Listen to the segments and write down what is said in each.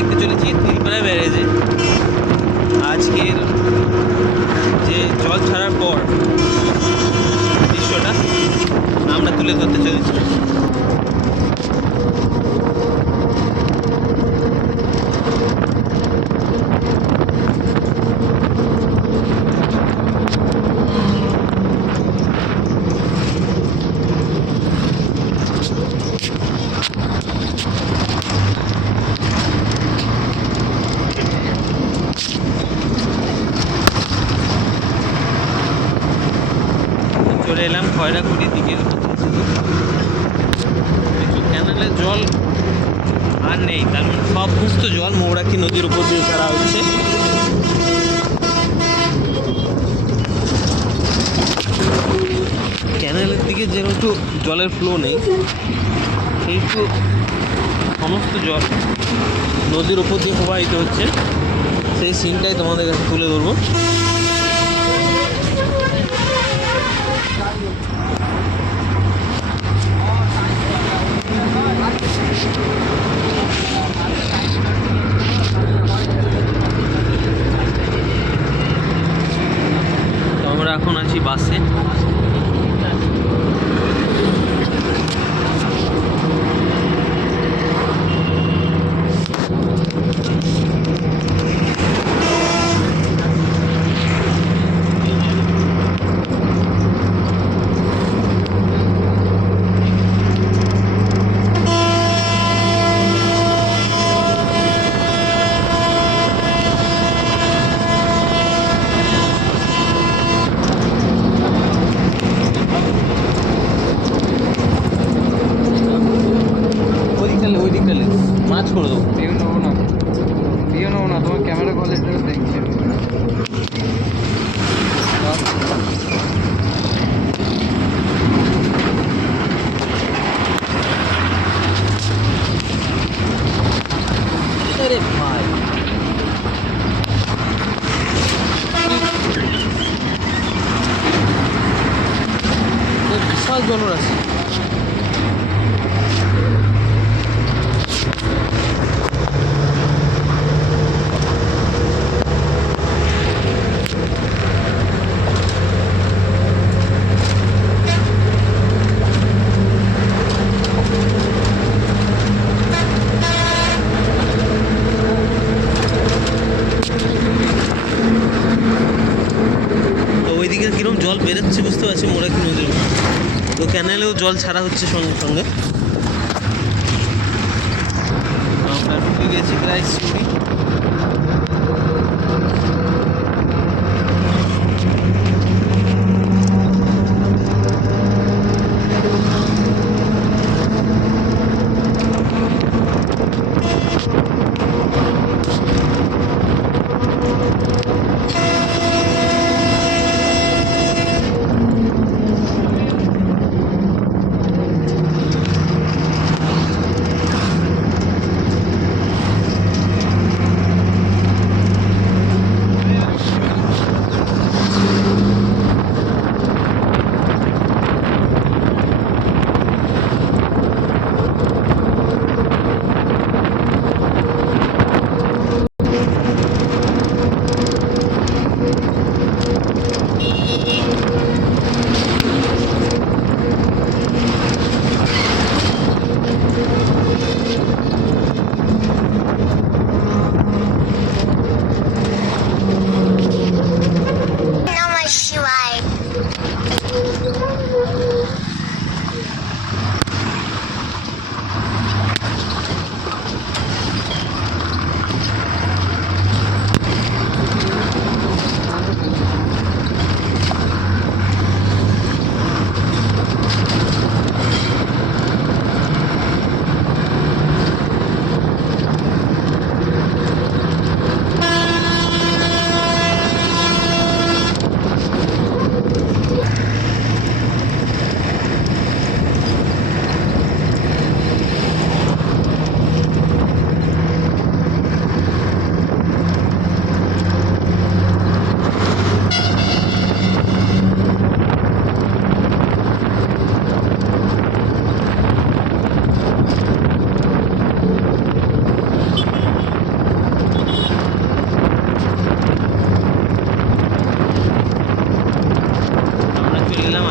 দেখতে চলেছি তিলপাড়া ব্যারেজে আজকের যে জল ছাড়ার পর দৃশ্যটা আমরা তুলে ধরতে চলেছি। চলে এলাম খয়রাকুড়ির দিকে। ক্যানেলের জল আর নেই, কারণ সমস্ত জল মৌরাকি নদীর উপর দিয়ে ছাড়া হচ্ছে। ক্যানেলের দিকে যেহেতু জলের ফ্লো নেই, সেহেতু সমস্ত জল নদীর উপর দিয়ে প্রবাহিত হচ্ছে। সেই সিনটাই তোমাদের কাছে তুলে ধরবো। আমরা এখন আছি বাসে। ওইদিকটালে মাছ করে দেবো। ভিউ নেবো না, তোমার ক্যামেরা কোয়ালিটিটা দেখছি। আরে ভাই, বিশাল জনরাশি। ওইদিকে কিরকম জল বেরোচ্ছে বুঝতে পারছি মৌরাকি নদীর। তো ক্যানেলেও জল ছাড়া হচ্ছে সঙ্গে সঙ্গে। আমরা ঢুকে গেছি প্রায় সিউড়ি।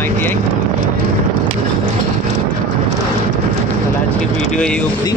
ITI। তাহলে আজকে ভিডিও এই অবধি।